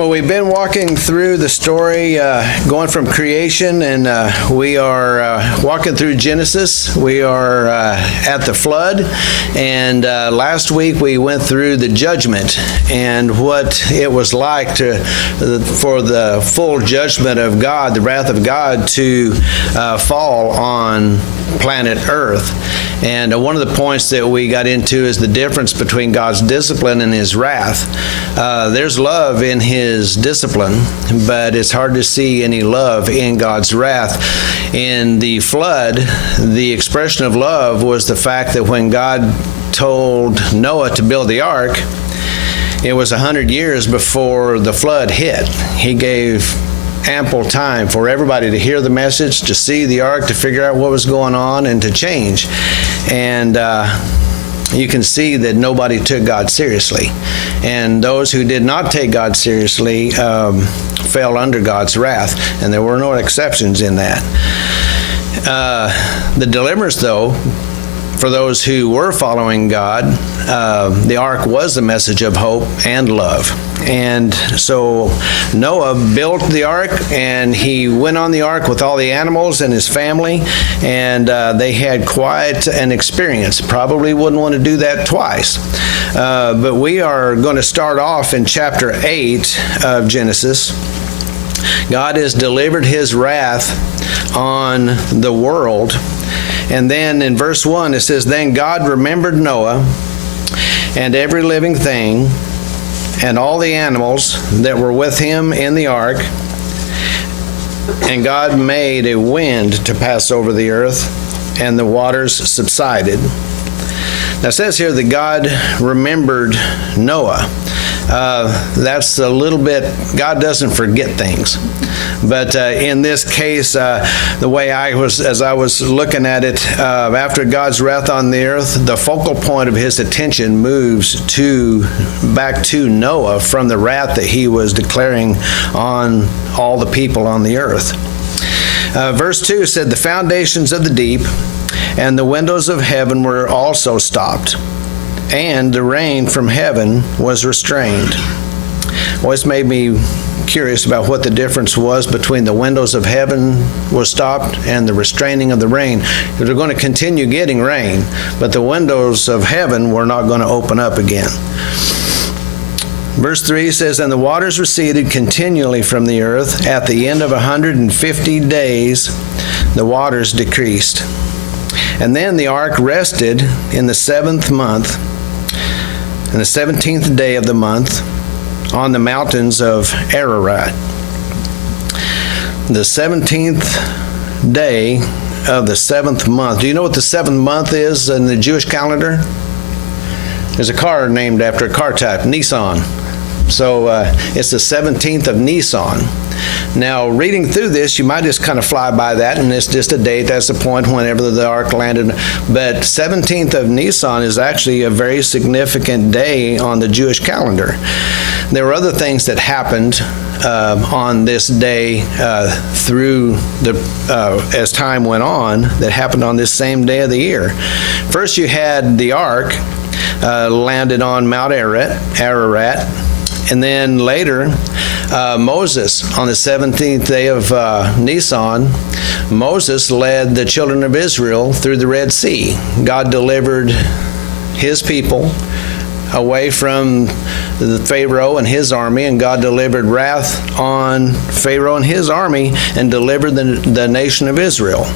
Well, we've been walking through the story, going from creation, and we are walking through Genesis. We are at the flood, and last week we went through the judgment and what it was like for the full judgment of God, the wrath of God, to fall on planet Earth. And one of the points that we got into is the difference between God's discipline and His wrath. There's love in His discipline, but it's hard to see any love in God's wrath. In the flood, the expression of love was the fact that when God told Noah to build the ark, it was 100 years before the flood hit. He gave ample time for everybody to hear the message, to see the ark, to figure out what was going on, and to change. And you can see that nobody took God seriously. And those who did not take God seriously fell under God's wrath, and there were no exceptions in that. The deliverance, though, for those who were following God, the ark was a message of hope and love. And so Noah built the ark, and he went on the ark with all the animals and his family, and they had quite an experience. Probably wouldn't want to do that twice. But we are going to start off in chapter 8 of Genesis. God has delivered His wrath on the world. And then in verse 1 it says, "Then God remembered Noah and every living thing and all the animals that were with him in the ark. And God made a wind to pass over the earth, and the waters subsided." Now it says here that God remembered Noah. That's a little bit, God doesn't forget things. But in this case, the way as I was looking at it, after God's wrath on the earth, the focal point of His attention moves back to Noah from the wrath that he was declaring on all the people on the earth. Verse 2 said, "The foundations of the deep and the windows of heaven were also stopped, and the rain from heaven was restrained." Always made me curious about what the difference was between the windows of heaven was stopped and the restraining of the rain. They're going to continue getting rain, but the windows of heaven were not going to open up again. Verse 3 says, "And the waters receded continually from the earth. At the end of 150 days, the waters decreased. And then the ark rested in the 7th month, and the 17th day of the month, on the mountains of Ararat." The 17th day of the 7th month. Do you know what the 7th month is in the Jewish calendar? There's a car named after a car type, Nissan. So it's the 17th of Nisan. Now, reading through this, you might just kind of fly by that, and it's just a date. That's the point whenever the ark landed. But 17th of Nisan is actually a very significant day on the Jewish calendar. There were other things that happened on this day as time went on, that happened on this same day of the year. First, you had the ark landed on Mount Ararat. And then later, Moses, on the 17th day of Nisan, Moses led the children of Israel through the Red Sea. God delivered His people away from the Pharaoh and his army, and God delivered wrath on Pharaoh and his army and delivered the nation of Israel.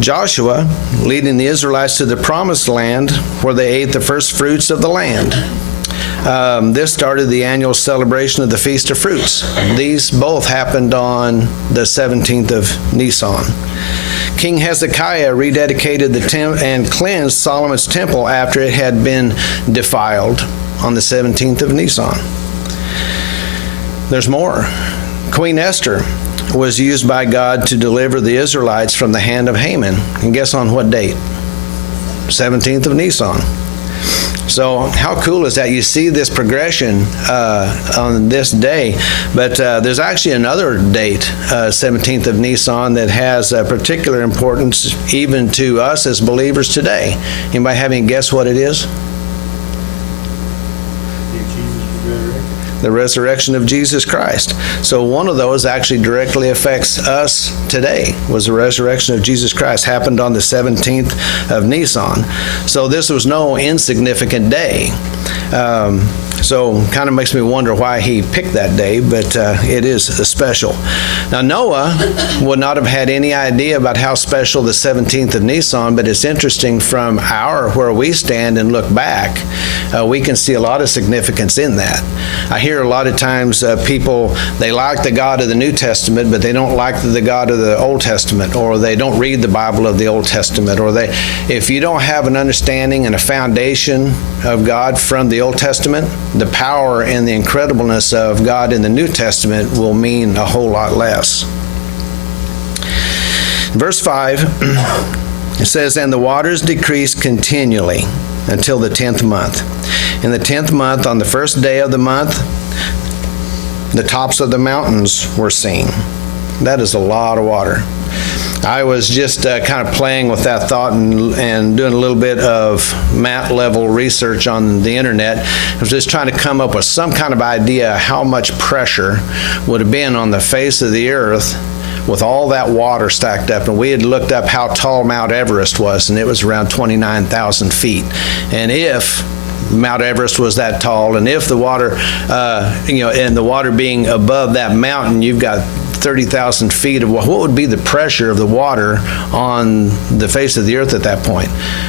Joshua, leading the Israelites to the Promised Land, where they ate the first fruits of the land. This started the annual celebration of the Feast of Fruits. These both happened on the 17th of Nisan. King Hezekiah rededicated the temple and cleansed Solomon's temple after it had been defiled on the 17th of Nisan. There's more. Queen Esther was used by God to deliver the Israelites from the hand of Haman. And guess on what date? 17th of Nisan. So how cool is that? You see this progression on this day, but there's actually another date, 17th of Nisan, that has a particular importance even to us as believers today. Anybody have any guess what it is? the resurrection of Jesus Christ. So one of those actually directly affects us today, was the resurrection of Jesus Christ. Happened on the 17th of Nisan. So this was no insignificant day. So kind of makes me wonder why he picked that day, but it is special. Now Noah would not have had any idea about how special the 17th of Nisan, but it's interesting from where we stand and look back, we can see a lot of significance in that. I hear a lot of times people, they like the God of the New Testament, but they don't like the God of the Old Testament, or they don't read the Bible of the Old Testament, or if you don't have an understanding and a foundation of God from the Old Testament, the power and the incredibleness of God in the New Testament will mean a whole lot less. Verse 5, it says, "And the waters decreased continually until the 10th month. In the 10th month, on the first day of the month, the tops of the mountains were seen." That is a lot of water. I was just kind of playing with that thought and doing a little bit of map level research on the internet. I was just trying to come up with some kind of idea how much pressure would have been on the face of the earth with all that water stacked up. And we had looked up how tall Mount Everest was, and it was around 29,000 feet. And if Mount Everest was that tall, and if the water, and the water being above that mountain, you've got 30,000 feet of what would be the pressure of the water on the face of the earth at that point?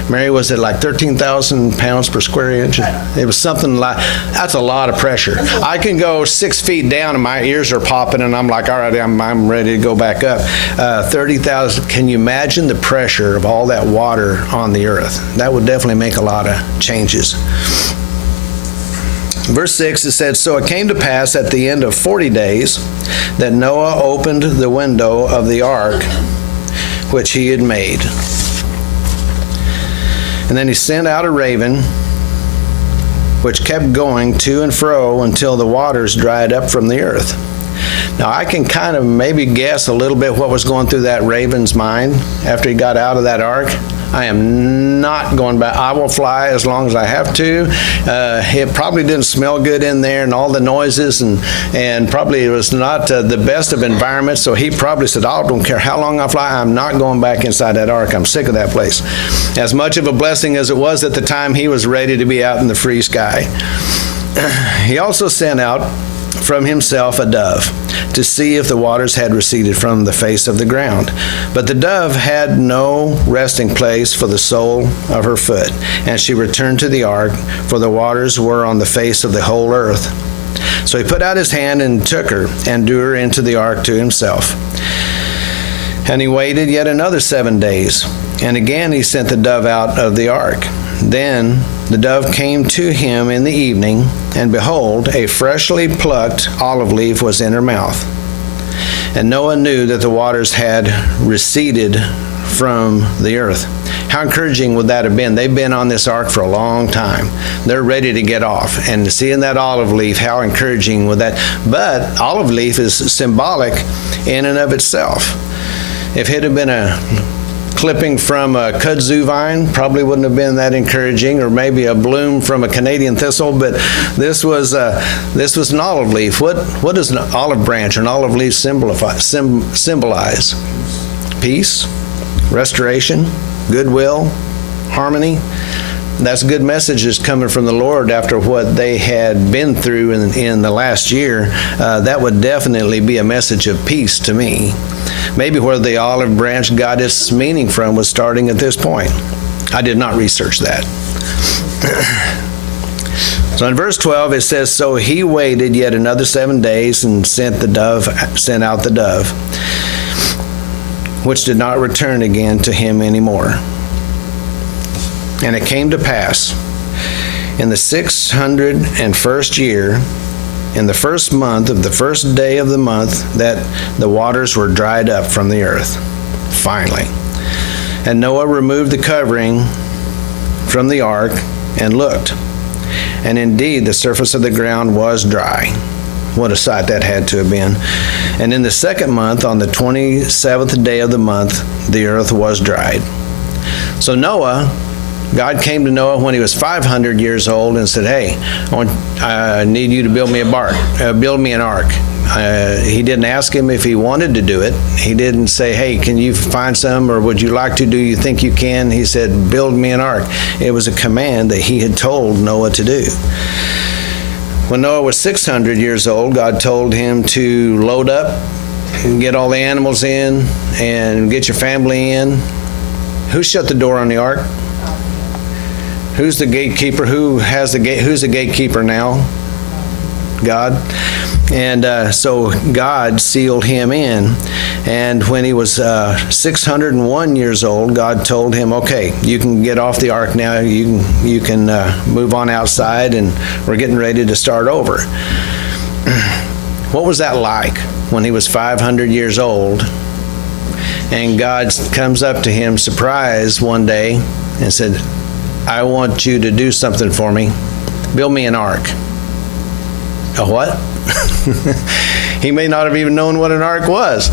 Mary, was it like 13,000 pounds per square inch? It was something like, that's a lot of pressure. I can go 6 feet down and my ears are popping and I'm like, all right, I'm ready to go back up. 30,000, can you imagine the pressure of all that water on the earth? That would definitely make a lot of changes. Verse 6, it said, "So it came to pass at the end of 40 days that Noah opened the window of the ark which he had made. And then he sent out a raven which kept going to and fro until the waters dried up from the earth." Now I can kind of maybe guess a little bit what was going through that raven's mind after he got out of that ark. I am not going back. I will fly as long as I have to. It probably didn't smell good in there, and all the noises, and probably it was not the best of environments. So he probably said, "I don't care how long I fly, I'm not going back inside that ark. I'm sick of that place." As much of a blessing as it was at the time, he was ready to be out in the free sky. He also sent out from himself a dove to see if the waters had receded from the face of the ground. But the dove had no resting place for the sole of her foot, and she returned to the ark, for the waters were on the face of the whole earth. So he put out his hand and took her and drew her into the ark to himself. And he waited yet another 7 days, and again he sent the dove out of the ark. Then the dove came to him in the evening, and behold, a freshly plucked olive leaf was in her mouth. And Noah knew that the waters had receded from the earth. How encouraging would that have been? They've been on this ark for a long time. They're ready to get off. And seeing that olive leaf, how encouraging would that? But olive leaf is symbolic in and of itself. If it had been a clipping from a kudzu vine, probably wouldn't have been that encouraging, or maybe a bloom from a Canadian thistle, but this was an olive leaf. What does an olive branch or an olive leaf symbolize? Peace, restoration, goodwill, harmony. That's good messages coming from the Lord after what they had been through in the last year. That would definitely be a message of peace to me. Maybe where the olive branch got its meaning from was starting at this point. I did not research that. So in verse 12 it says, "So he waited yet another 7 days and sent out the dove, which did not return again to him anymore. And it came to pass in the 601st year, in the first month of the first day of the month, that the waters were dried up from the earth." Finally. "And Noah removed the covering from the ark and looked. And indeed the surface of the ground was dry." What a sight that had to have been. "And in the second month, on the 27th day of the month, the earth was dried." So Noah God came to Noah when he was 500 years old and said, hey, I need you to build me an ark. He didn't ask him if he wanted to do it. He didn't say, hey, can you find some, or would you like to? Do you think you can? He said, build me an ark. It was a command that he had told Noah to do. When Noah was 600 years old, God told him to load up and get all the animals in and get your family in. Who shut the door on the ark? Who's the gatekeeper? Who's the gatekeeper now? God. And so God sealed him in. And when he was 601 years old, God told him, okay, you can get off the ark now. You can move on outside, and we're getting ready to start over. What was that like when he was 500 years old? And God comes up to him, surprise, one day, and said, I want you to do something for me. Build me an ark. A what? He may not have even known what an ark was.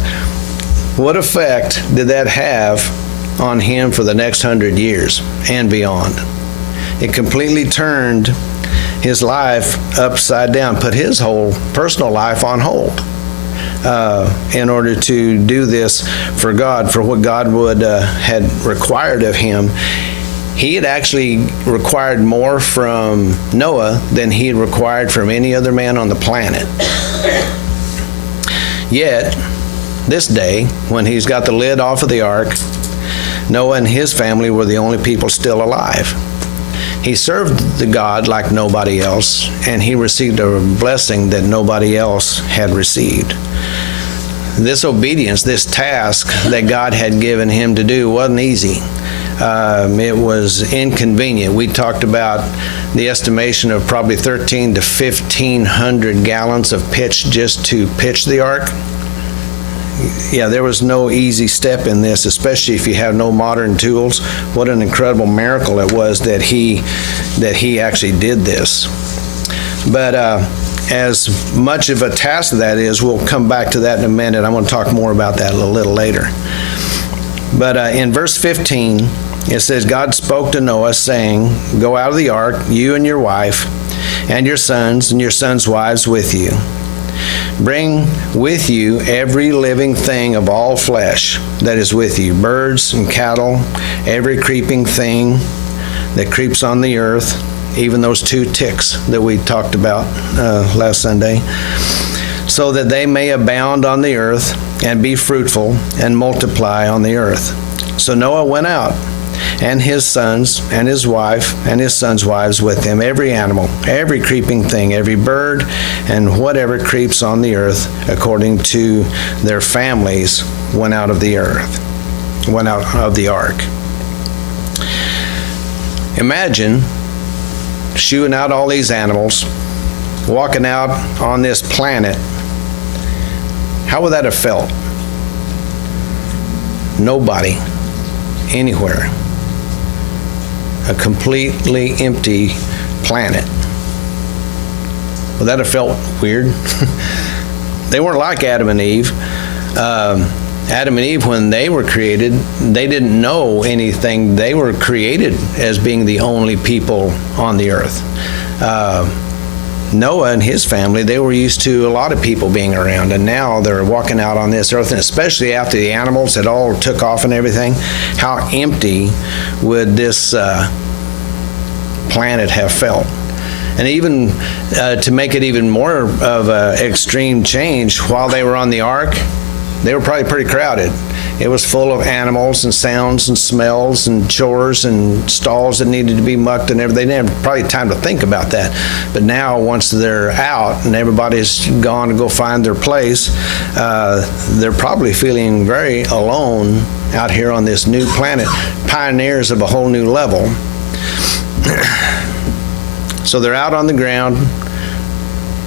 What effect did that have on him for the next 100 years and beyond? It completely turned his life upside down, put his whole personal life on hold in order to do this for God, for what God had required of him. He had actually required more from Noah than he had required from any other man on the planet. Yet, this day, when he's got the lid off of the ark, Noah and his family were the only people still alive. He served the God like nobody else, and he received a blessing that nobody else had received. This obedience, this task that God had given him to do wasn't easy. It was inconvenient. We talked about the estimation of probably 1,300 to 1,500 gallons of pitch just to pitch the ark. Yeah, there was no easy step in this, especially if you have no modern tools. What an incredible miracle it was that he actually did this. But as much of a task that is, we'll come back to that in a minute. I'm going to talk more about that a little later. But in verse 15, it says, God spoke to Noah, saying, go out of the ark, you and your wife, and your sons' wives with you. Bring with you every living thing of all flesh that is with you, birds and cattle, every creeping thing that creeps on the earth, even those 2 ticks that we talked about last Sunday, so that they may abound on the earth and be fruitful and multiply on the earth. So Noah went out, and his sons and his wife and his sons' wives with him, every animal, every creeping thing, every bird, and whatever creeps on the earth, according to their families, went out of the ark. Imagine shooing out all these animals, walking out on this planet. How would that have felt? Nobody, anywhere. A completely empty planet. Would that have felt weird? They weren't like Adam and Eve. Adam and Eve, when they were created, they didn't know anything. They were created as being the only people on the earth. Noah and his family, they were used to a lot of people being around, and now they're walking out on this earth, and especially after the animals had all took off and everything, how empty would this planet have felt? And even to make it even more of an extreme change, while they were on the ark, they were probably pretty crowded. It was full of animals and sounds and smells and chores and stalls that needed to be mucked and everything. They didn't have probably time to think about that. But now, once they're out and everybody's gone to go find their place, they're probably feeling very alone out here on this new planet, pioneers of a whole new level. So they're out on the ground,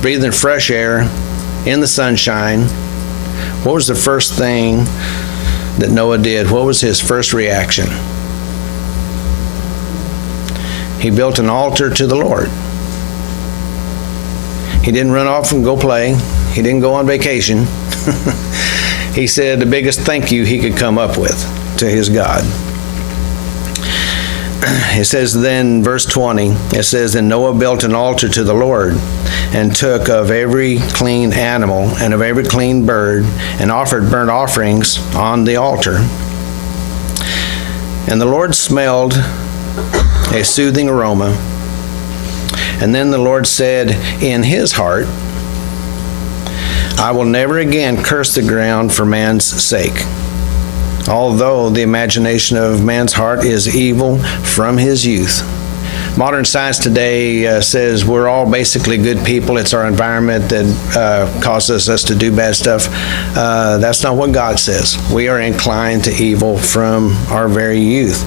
breathing fresh air, in the sunshine. What was the first thing that Noah did? What was his first reaction? He built an altar to the Lord. He didn't run off and go play. He didn't go on vacation. He said the biggest thank you he could come up with to his God. It says then, verse 20, it says, "And Noah built an altar to the Lord, and took of every clean animal and of every clean bird, and offered burnt offerings on the altar. And the Lord smelled a soothing aroma. And then the Lord said in his heart, I will never again curse the ground for man's sake. Although the imagination of man's heart is evil from his youth." Modern science today says we're all basically good people. It's our environment that causes us to do bad stuff. That's not what God says. We are inclined to evil from our very youth.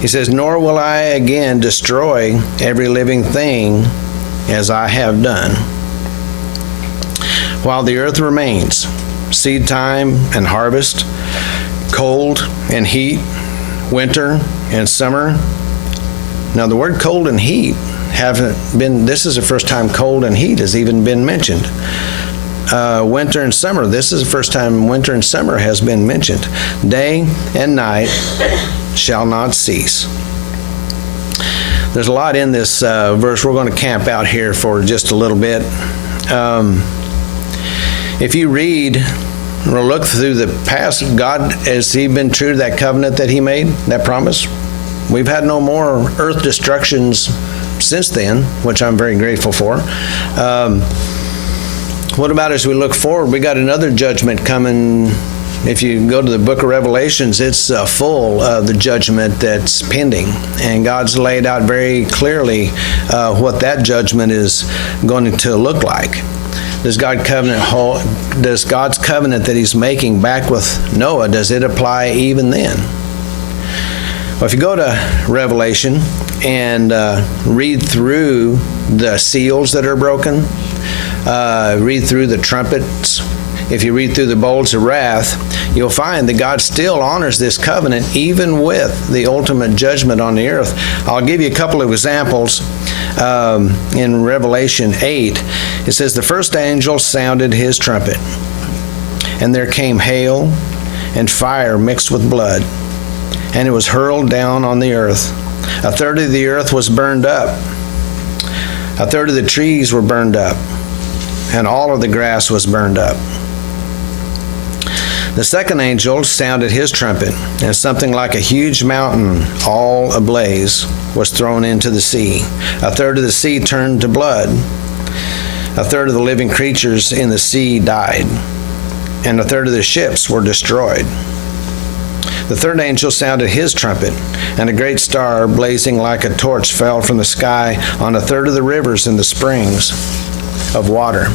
He says, "Nor will I again destroy every living thing as I have done. While the earth remains, seed time and harvest, cold and heat, winter and summer." Now the word cold and heat this is the first time cold and heat has even been mentioned. Winter and summer, this is the first time winter and summer has been mentioned. "Day and night shall not cease." There's a lot in this verse. We're going to camp out here for just a little bit. If you read or look through the past, God, has he been true to that covenant that he made, that promise? We've had no more earth destructions since then, which I'm very grateful for. What about as we look forward? We got another judgment coming. If you go to the book of Revelations, it's full of the judgment that's pending. And God's laid out very clearly what that judgment is going to look like. Does God's covenant that he's making back with Noah, does it apply even then? Well, if you go to Revelation and read through the seals that are broken, read through the trumpets, if you read through the bowls of wrath, you'll find that God still honors this covenant even with the ultimate judgment on the earth. I'll give you a couple of examples. In Revelation 8, it says, "The first angel sounded his trumpet, and there came hail and fire mixed with blood, and it was hurled down on the earth. A third of the earth was burned up. A third of the trees were burned up, and all of the grass was burned up. The second angel sounded his trumpet, and something like a huge mountain, all ablaze, was thrown into the sea. A third of the sea turned to blood. A third of the living creatures in the sea died, and a third of the ships were destroyed. The third angel sounded his trumpet, and a great star, blazing like a torch, fell from the sky on a third of the rivers and the springs of water.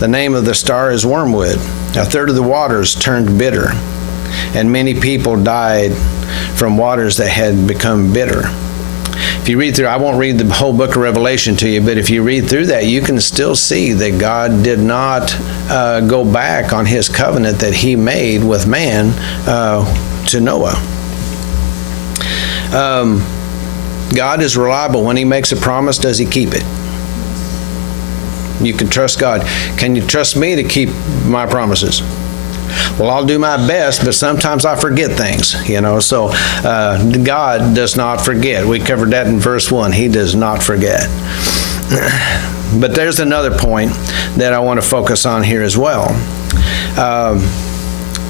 The name of the star is Wormwood. A third of the waters turned bitter, and many people died from waters that had become bitter." If you read through, I won't read the whole book of Revelation to you, but if you read through that, you can still see that God did not go back on his covenant that he made with man to Noah. God is reliable. When he makes a promise, does he keep it? You can trust God. Can you trust me to keep my promises? Well, I'll do my best, but sometimes I forget things, so God does not forget. We covered that in verse 1. He does not forget. But there's another point that I want to focus on here as well.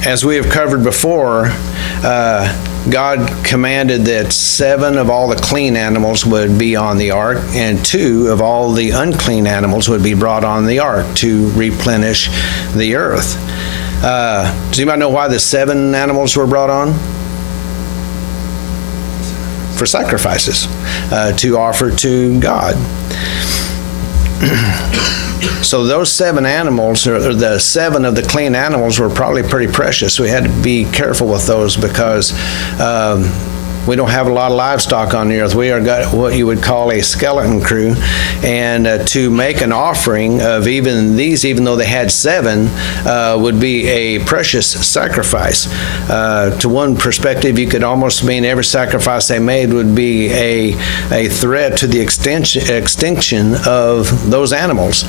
As we have covered before, God commanded that 7 of all the clean animals would be on the ark, and 2 of all the unclean animals would be brought on the ark to replenish the earth. Does anybody know why the 7 animals were brought on? For sacrifices, to offer to God. So those 7 animals, or the 7 of the clean animals, were probably pretty precious. We had to be careful with those because we don't have a lot of livestock on the earth. We are got what you would call a skeleton crew, and to make an offering of even these, even though they had 7, would be a precious sacrifice. To one perspective, you could almost mean every sacrifice they made would be a threat to the extinction of those animals.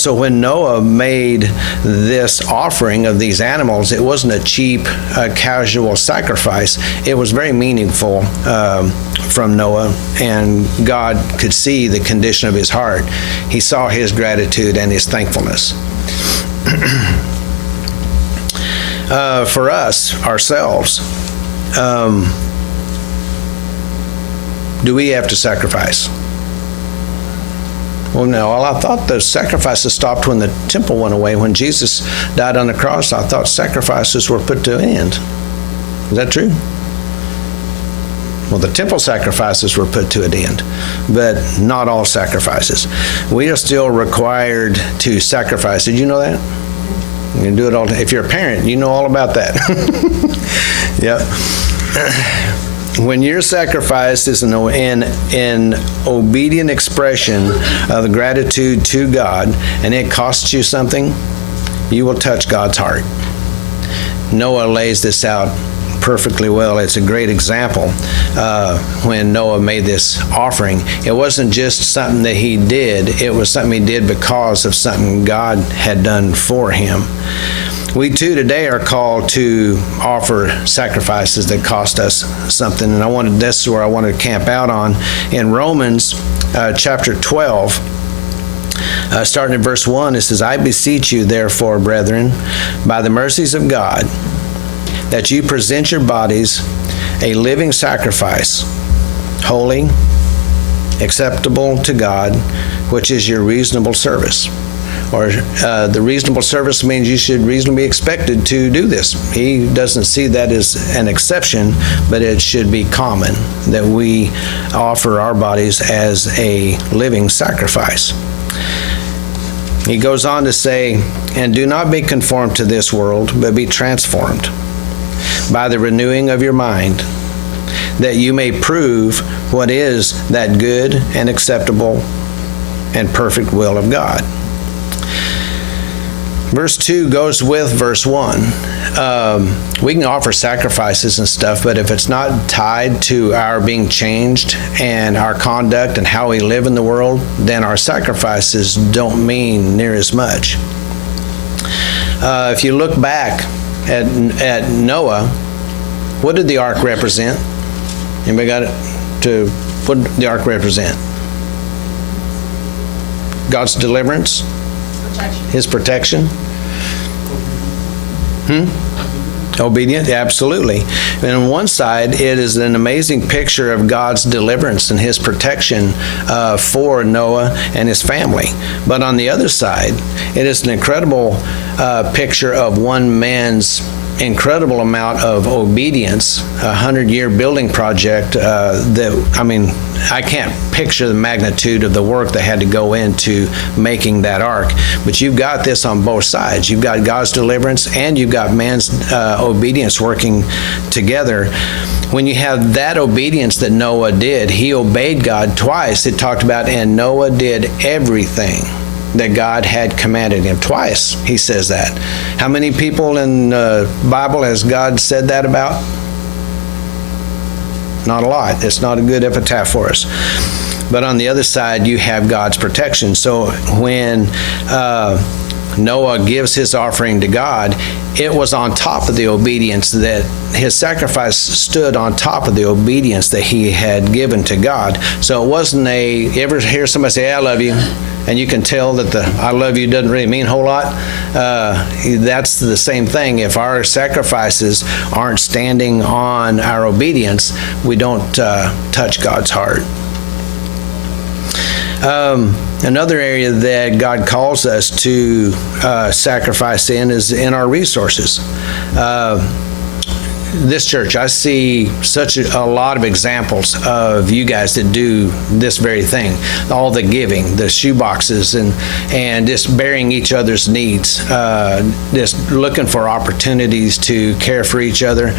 So when Noah made this offering of these animals, it wasn't a cheap, casual sacrifice. It was very meaningful. meaningful from Noah, and God could see the condition of his heart. He saw his gratitude and his thankfulness. For us, ourselves, do we have to sacrifice? Well, no. I thought the sacrifices stopped when the temple went away. When Jesus died on the cross, I thought sacrifices were put to an end. Is that true? Well, the temple sacrifices were put to an end, but not all sacrifices. We are still required to sacrifice. Did you know that? You can do it all. If you're a parent, you know all about that. Yep. When your sacrifice is an obedient expression of gratitude to God, and it costs you something, you will touch God's heart. Noah lays this out perfectly well. It's a great example when Noah made this offering. It wasn't just something that he did. It was something he did because of something God had done for him. We too today are called to offer sacrifices that cost us something, and this is where I wanted to camp out on. In Romans chapter 12, starting in verse 1, it says, "I beseech you, therefore, brethren, by the mercies of God, that you present your bodies a living sacrifice, holy, acceptable to God, which is your reasonable service." Or the reasonable service means you should reasonably be expected to do this. He doesn't see that as an exception, but it should be common that we offer our bodies as a living sacrifice. He goes on to say, "And do not be conformed to this world, but be transformed by the renewing of your mind, that you may prove what is that good and acceptable and perfect will of God." Verse 2 goes with verse 1. We can offer sacrifices and stuff, but if it's not tied to our being changed and our conduct and how we live in the world, then our sacrifices don't mean near as much. If you look back at Noah, what did the ark represent? Anybody got it? What did the ark represent? God's deliverance? His protection? Obedient? Absolutely. And on one side, it is an amazing picture of God's deliverance and his protection for Noah and his family. But on the other side, it is an incredible picture of one man's incredible amount of obedience, a 100-year building project I can't picture the magnitude of the work that had to go into making that ark. But you've got this on both sides. You've got God's deliverance and you've got man's obedience working together. When you have that obedience that Noah did, he obeyed God twice. It talked about, and Noah did everything that God had commanded him. Twice he says that. How many people in the Bible has God said that about? Not a lot. It's not a good epitaph for us. But on the other side, you have God's protection. So when Noah gives his offering to God, it was on top of the obedience that his sacrifice stood on top of the obedience that he had given to God. So it wasn't you ever hear somebody say, "I love you," and you can tell that the "I love you" doesn't really mean a whole lot? That's the same thing. If our sacrifices aren't standing on our obedience, we don't touch God's heart. Another area that God calls us to sacrifice in is in our resources. This church, I see such a lot of examples of you guys that do this very thing. All the giving, the shoe boxes, and just bearing each other's needs, just looking for opportunities to care for each other.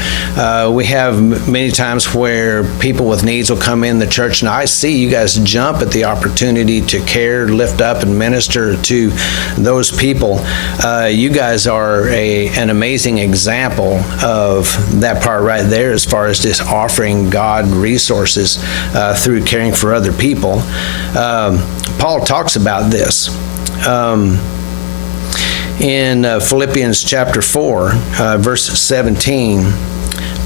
We have many times where people with needs will come in the church, and I see you guys jump at the opportunity to care, lift up, and minister to those people. You guys are an amazing example of that part right there, as far as just offering God resources through caring for other people. Paul talks about this in Philippians chapter 4, verse 17.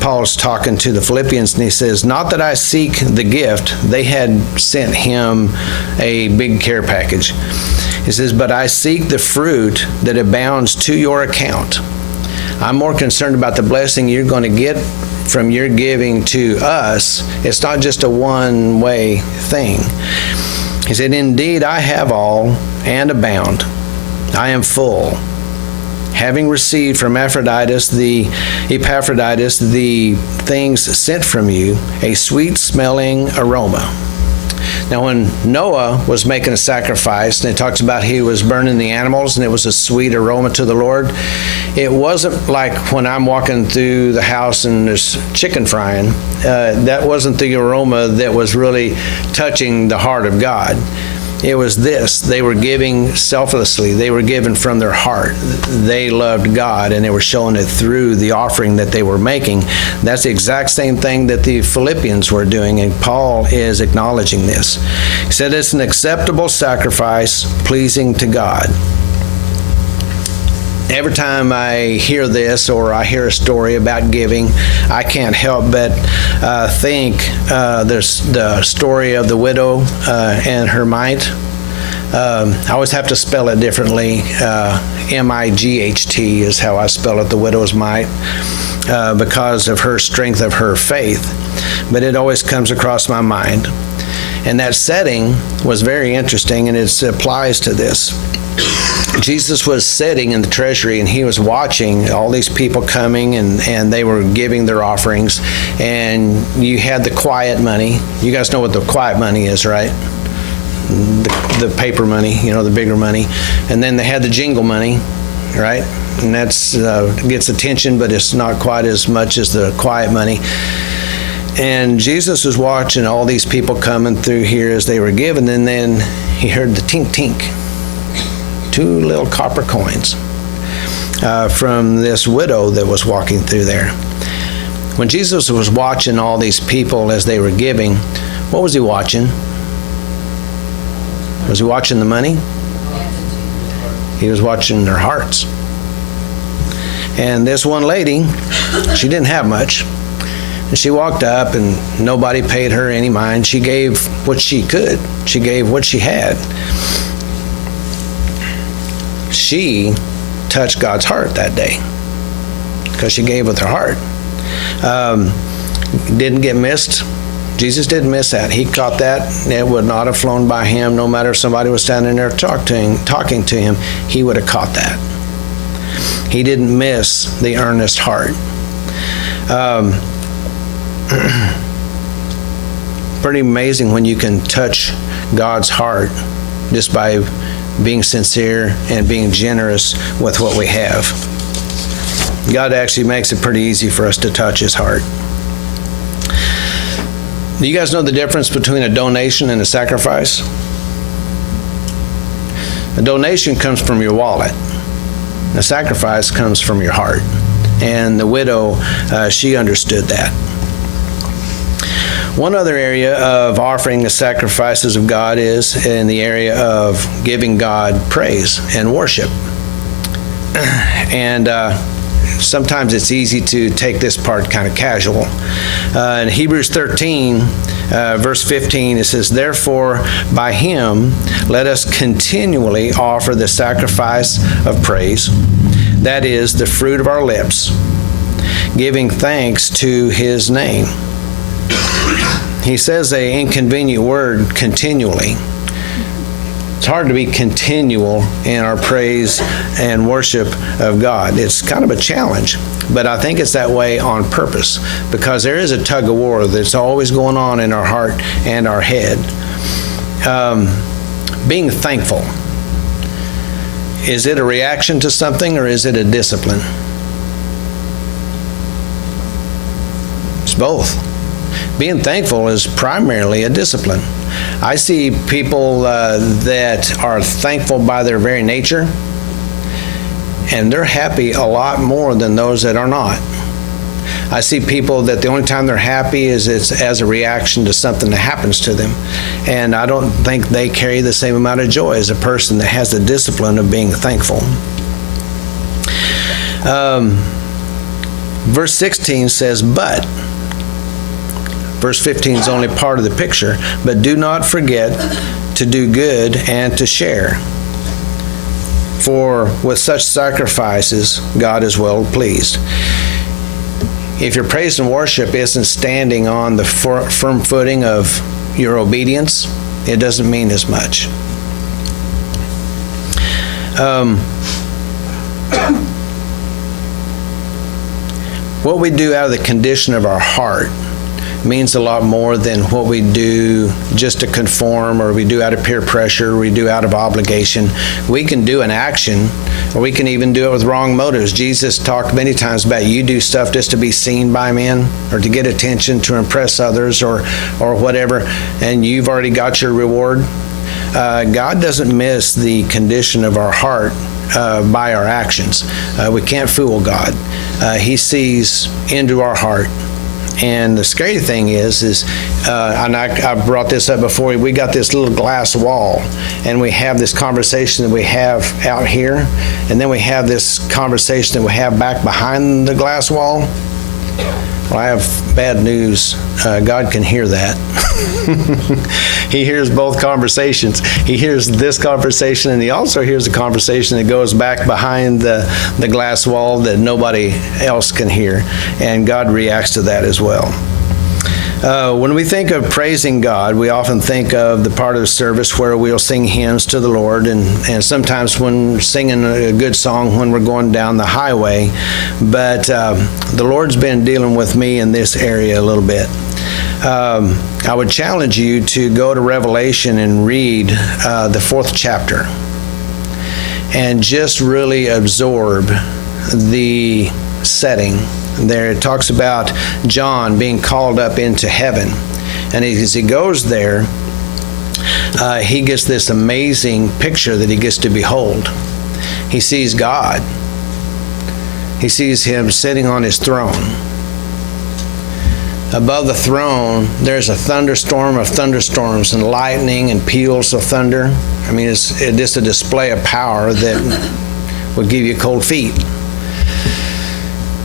Paul's talking to the Philippians, and he says, not that I seek the gift. They had sent him a big care package. He says, but I seek the fruit that abounds to your account. I'm more concerned about the blessing you're going to get from your giving to us. It's not just a one-way thing. He said, indeed, I have all and abound. I am full, having received from Epaphroditus the things sent from you, a sweet-smelling aroma. Now, when Noah was making a sacrifice, and it talks about he was burning the animals, and it was a sweet aroma to the Lord, it wasn't like when I'm walking through the house and there's chicken frying. That wasn't the aroma that was really touching the heart of God. It was this. They were giving selflessly. They were giving from their heart. They loved God, and they were showing it through the offering that they were making. That's the exact same thing that the Philippians were doing, and Paul is acknowledging this. He said it's an acceptable sacrifice, pleasing to God. Every time I hear this or I hear a story about giving, I can't help but think there's the story of the widow and her mite. I always have to spell it differently. M-I-G-H-T is how I spell it, the widow's mite, because of her strength of her faith. But it always comes across my mind. And that setting was very interesting, and it applies to this. Jesus was sitting in the treasury, and he was watching all these people coming, and they were giving their offerings. And you had the quiet money. You guys know what the quiet money is, right? The paper money, the bigger money. And then they had the jingle money, right? And that's gets attention, but it's not quite as much as the quiet money. And Jesus was watching all these people coming through here as they were giving, and then he heard the tink tink. 2 little copper coins from this widow that was walking through there. When Jesus was watching all these people as they were giving, what was he watching? Was he watching the money? He was watching their hearts. And this one lady, she didn't have much. And she walked up, and nobody paid her any mind. She gave what she could. She gave what she had. She touched God's heart that day because she gave with her heart. Didn't get missed. Jesus didn't miss that. He caught that. It would not have flown by him. No matter if somebody was standing there talking to him, he would have caught that. He didn't miss the earnest heart. Pretty amazing when you can touch God's heart just by being sincere and being generous with what we have. God actually makes it pretty easy for us to touch his heart. Do you guys know the difference between a donation and a sacrifice? A donation comes from your wallet. A sacrifice comes from your heart. And the widow, she understood that. One other area of offering the sacrifices of God is in the area of giving God praise and worship. And sometimes it's easy to take this part kind of casual. In Hebrews 13, verse 15, it says, therefore, by him, let us continually offer the sacrifice of praise, that is, the fruit of our lips, giving thanks to his name. He says an inconvenient word, continually. It's hard to be continual in our praise and worship of God. It's kind of a challenge, but I think it's that way on purpose because there is a tug of war that's always going on in our heart and our head. Being thankful. Is it a reaction to something or is it a discipline? It's both. Being thankful is primarily a discipline. I see people that are thankful by their very nature, and they're happy a lot more than those that are not. I see people that the only time they're happy is it's as a reaction to something that happens to them. And I don't think they carry the same amount of joy as a person that has the discipline of being thankful. Verse 16 says, but. Verse 15 is only part of the picture. But do not forget to do good and to share. For with such sacrifices, God is well pleased. If your praise and worship isn't standing on the firm footing of your obedience, it doesn't mean as much. What we do out of the condition of our heart means a lot more than what we do just to conform, or we do out of peer pressure, or we do out of obligation. We can do an action, or we can even do it with wrong motives. Jesus talked many times about you do stuff just to be seen by men, or to get attention, to impress others, or whatever, and you've already got your reward. God doesn't miss the condition of our heart by our actions. We can't fool God. He sees into our heart. And the scary thing is and I brought this up before, we got this little glass wall, and we have this conversation that we have out here, and then we have this conversation that we have back behind the glass wall. Well, I have bad news. God can hear that. He hears both conversations. He hears this conversation, and he also hears the conversation that goes back behind the glass wall that nobody else can hear, and God reacts to that as well. When we think of praising God, we often think of the part of the service where we'll sing hymns to the Lord, and sometimes when singing a good song when we're going down the highway. But the Lord's been dealing with me in this area a little bit. I would challenge you to go to Revelation and read the 4th chapter and just really absorb the setting. There it talks about John being called up into heaven, and as he goes there, he gets this amazing picture that he gets to behold. He sees God. He sees him sitting on his throne. Above the throne, there's a thunderstorm of thunderstorms and lightning and peals of thunder. I mean, it's just a display of power that would give you cold feet.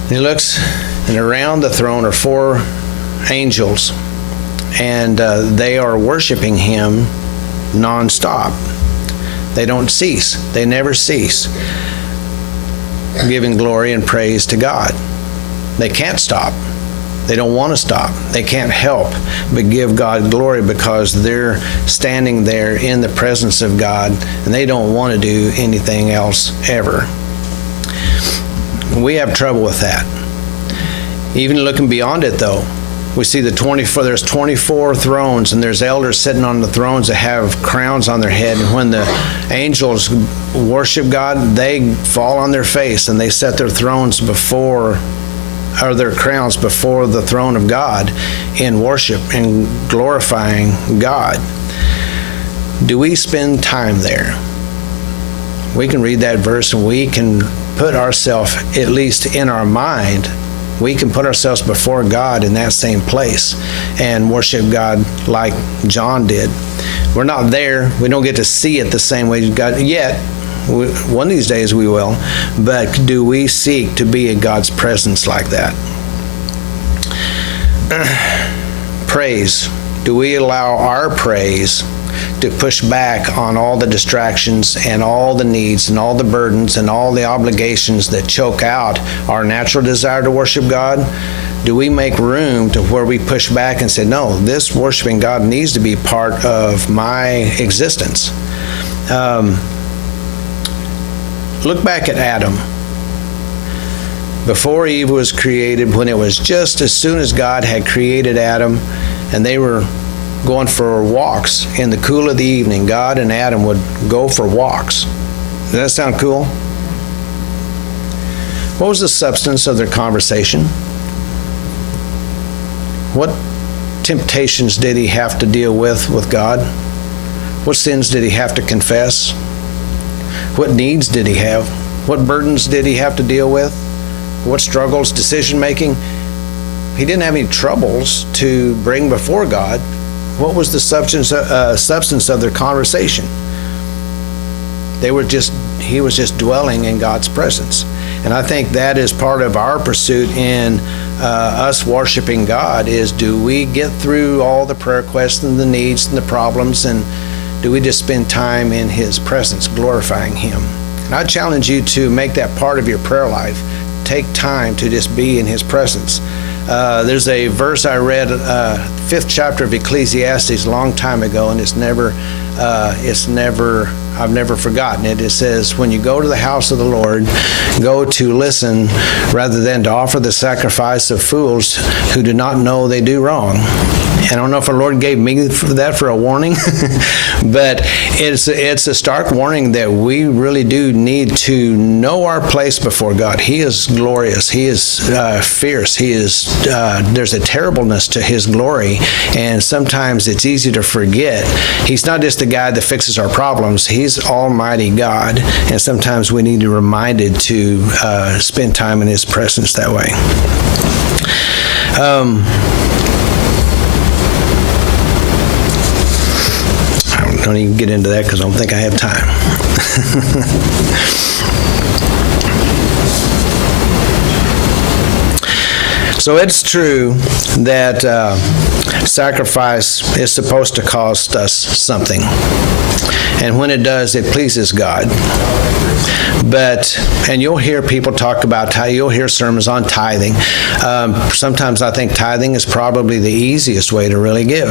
He looks, and around the throne are 4 angels, and they are worshiping him nonstop. They don't cease. They never cease giving glory and praise to God. They can't stop. They don't want to stop. They can't help but give God glory because they're standing there in the presence of God, and they don't want to do anything else ever. We have trouble with that. Even looking beyond it, though, we see there's 24 thrones, and there's elders sitting on the thrones that have crowns on their head. And when the angels worship God, they fall on their face and they set their thrones before, or their crowns before the throne of God in worship and glorifying God. Do we spend time there? We can read that verse and we can put ourselves, at least in our mind, we can put ourselves before God in that same place and worship God like John did. We're not there. We don't get to see it the same way God yet. One of these days we will. But do we seek to be in God's presence like that? Praise. Do we allow our praise to push back on all the distractions and all the needs and all the burdens and all the obligations that choke out our natural desire to worship God? Do we make room to where we push back and say, no, this worshiping God needs to be part of my existence? Look back at Adam. Before Eve was created, when it was just as soon as God had created Adam and they were going for walks in the cool of the evening, God and Adam would go for walks. Does that sound cool? What was the substance of their conversation? What temptations did he have to deal with God? What sins did he have to confess? What needs did he have? What burdens did he have to deal with? What struggles, decision making? He didn't have any troubles to bring before God. What was the substance of their conversation? He was just dwelling in God's presence. And I think that is part of our pursuit in us worshiping God is, do we get through all the prayer requests and the needs and the problems, and do we just spend time in His presence glorifying Him? And I challenge you to make that part of your prayer life. Take time to just be in His presence. There's a verse I read, 5th chapter of Ecclesiastes a long time ago, and I've never forgotten it. It says, when you go to the house of the Lord, go to listen rather than to offer the sacrifice of fools who do not know they do wrong. And I don't know if our Lord gave me that for a warning, but it's a stark warning that we really do need to know our place before God. He is glorious. He is fierce. He is. There's a terribleness to His glory, and sometimes it's easy to forget. He's not just the guy that fixes our problems. He's Almighty God, and sometimes we need to be reminded to spend time in His presence that way. I don't even get into that because I don't think I have time. So it's true that sacrifice is supposed to cost us something. And when it does, it pleases God. And you'll hear people talk about you'll hear sermons on tithing. Sometimes I think tithing is probably the easiest way to really give.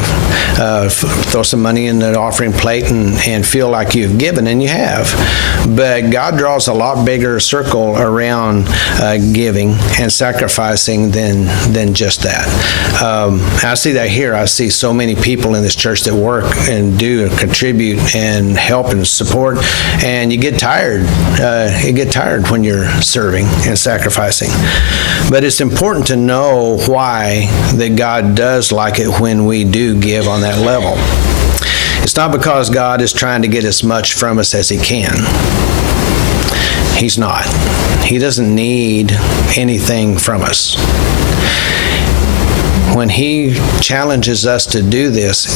Throw some money in the offering plate and feel like you've given, and you have. But God draws a lot bigger circle around giving and sacrificing than just that. I see that here. I see so many people in this church that work and do and contribute and help and support, and you get tired. You get tired when you're serving and sacrificing. But it's important to know why that God does like it when we do give on that level. It's not because God is trying to get as much from us as He can. He's not. He doesn't need anything from us. When He challenges us to do this,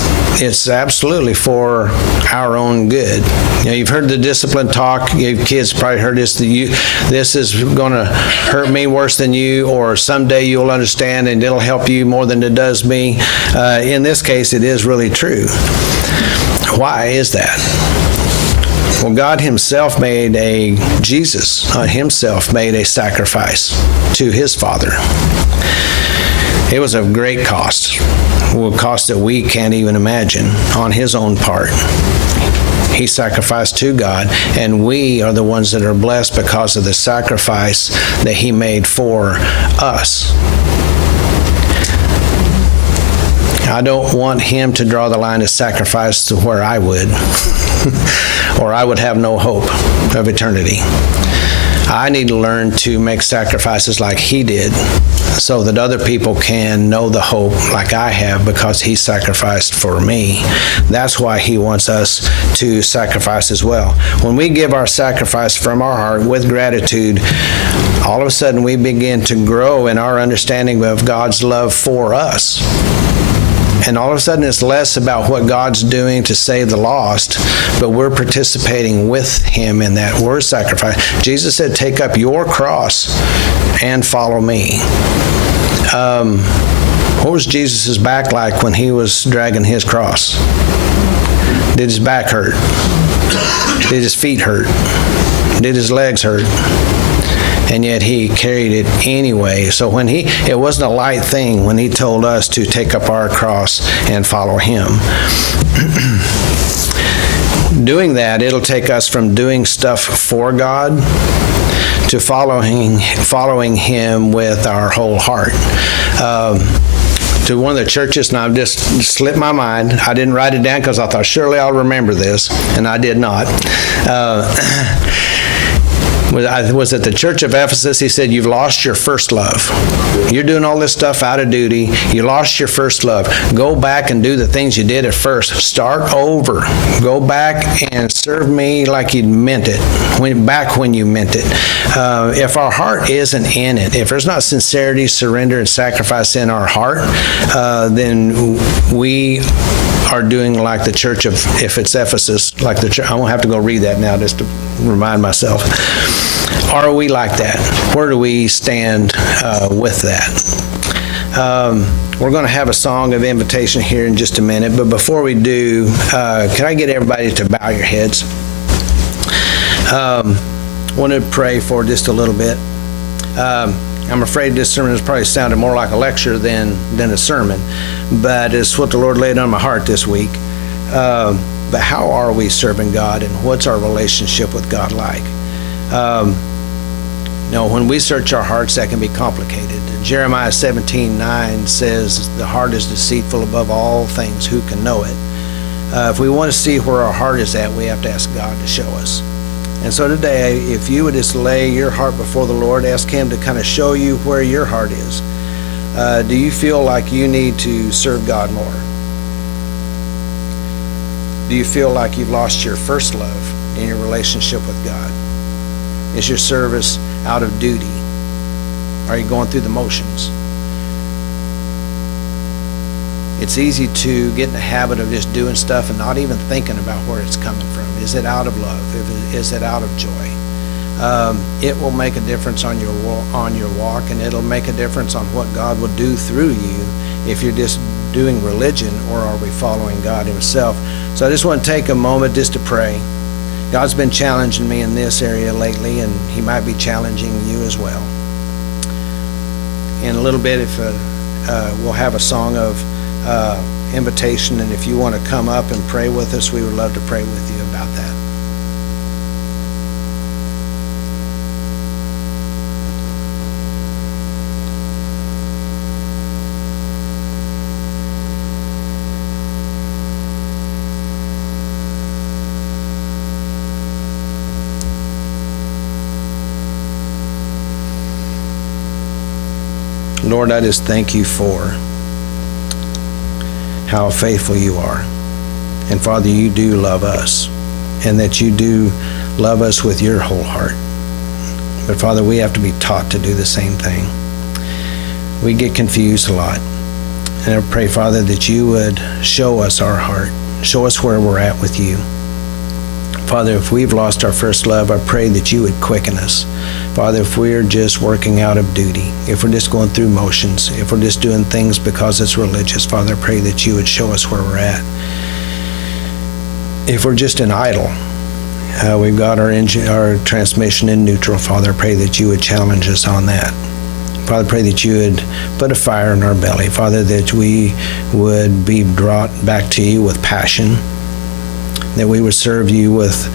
it's absolutely for our own good. You know, you've heard the discipline talk. You kids probably heard this. This is going to hurt me worse than you, or someday you'll understand and it'll help you more than it does me. In this case, it is really true. Why is that? Well, God Himself Jesus Himself made a sacrifice to His Father. It was of great cost, a cost that we can't even imagine on His own part. He sacrificed to God, and we are the ones that are blessed because of the sacrifice that He made for us. I don't want Him to draw the line of sacrifice to where I would, or I would have no hope of eternity. I need to learn to make sacrifices like He did, so that other people can know the hope like I have, because He sacrificed for me. That's why He wants us to sacrifice as well. When we give our sacrifice from our heart with gratitude, all of a sudden we begin to grow in our understanding of God's love for us. And all of a sudden it's less about what God's doing to save the lost, but we're participating with Him in that. We're sacrificing. Jesus said, take up your cross and follow me. What was Jesus' back like when He was dragging His cross? Did His back hurt? Did His feet hurt? Did His legs hurt? And yet He carried it anyway. So it wasn't a light thing when He told us to take up our cross and follow Him. Doing that, it'll take us from doing stuff for God to following Him with our whole heart. To one of the churches, and I've just slipped my mind. I didn't write it down because I thought surely I'll remember this, and I did not. I was at the church of Ephesus. He said, you've lost your first love. You're doing all this stuff out of duty. You lost your first love. Go back and do the things you did at first. Start over. Go back and serve me like you meant it, back when you meant it. If our heart isn't in it, if there's not sincerity, surrender, and sacrifice in our heart, then we are doing like the church of, if it's Ephesus, like the church. I won't have to go read that now just to remind myself. Are we like that? Where do we stand with that? We're going to have a song of invitation here in just a minute, but before we do, can I get everybody to bow your heads? Want to pray for just a little bit. I'm afraid this sermon has probably sounded more like a lecture than a sermon, but it's what the Lord laid on my heart this week. But how are we serving God, and what's our relationship with God like? When we search our hearts, that can be complicated. Jeremiah 17:9 says, the heart is deceitful above all things, who can know it? If we want to see where our heart is at, we have to ask God to show us. And so today, if you would just lay your heart before the Lord, ask Him to kind of show you where your heart is. Do you feel like you need to serve God more? Do you feel like you've lost your first love in your relationship with God? Is your service out of duty? Are you going through the motions? It's easy to get in the habit of just doing stuff and not even thinking about where it's coming from. Is it out of love? Is it out of joy? It will make a difference on your walk, and it'll make a difference on what God will do through you if you're just doing religion, or are we following God Himself? So I just want to take a moment just to pray. God's been challenging me in this area lately, and He might be challenging you as well. In a little bit, if we'll have a song of invitation, and if you want to come up and pray with us, we would love to pray with you about that. Lord, I just thank you for how faithful you are. And Father, you do love us, and that you do love us with your whole heart. But Father, we have to be taught to do the same thing. We get confused a lot. And I pray, Father, that you would show us our heart, show us where we're at with you. Father, if we've lost our first love, I pray that you would quicken us. Father, if we're just working out of duty, if we're just going through motions, if we're just doing things because it's religious, Father, I pray that you would show us where we're at. If we're just an idle, we've got our transmission in neutral, Father, I pray that you would challenge us on that. Father, I pray that you would put a fire in our belly. Father, that we would be brought back to you with passion, that we would serve you with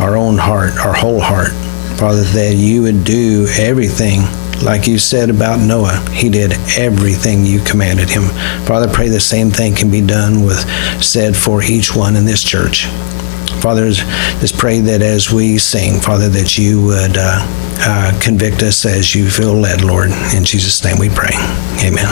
our own heart, our whole heart. Father, that you would do everything like you said about Noah. He did everything you commanded him. Father, I pray the same thing can be said for each one in this church. Father, just pray that as we sing, Father, that you would convict us as you feel led, Lord. In Jesus' name we pray. Amen.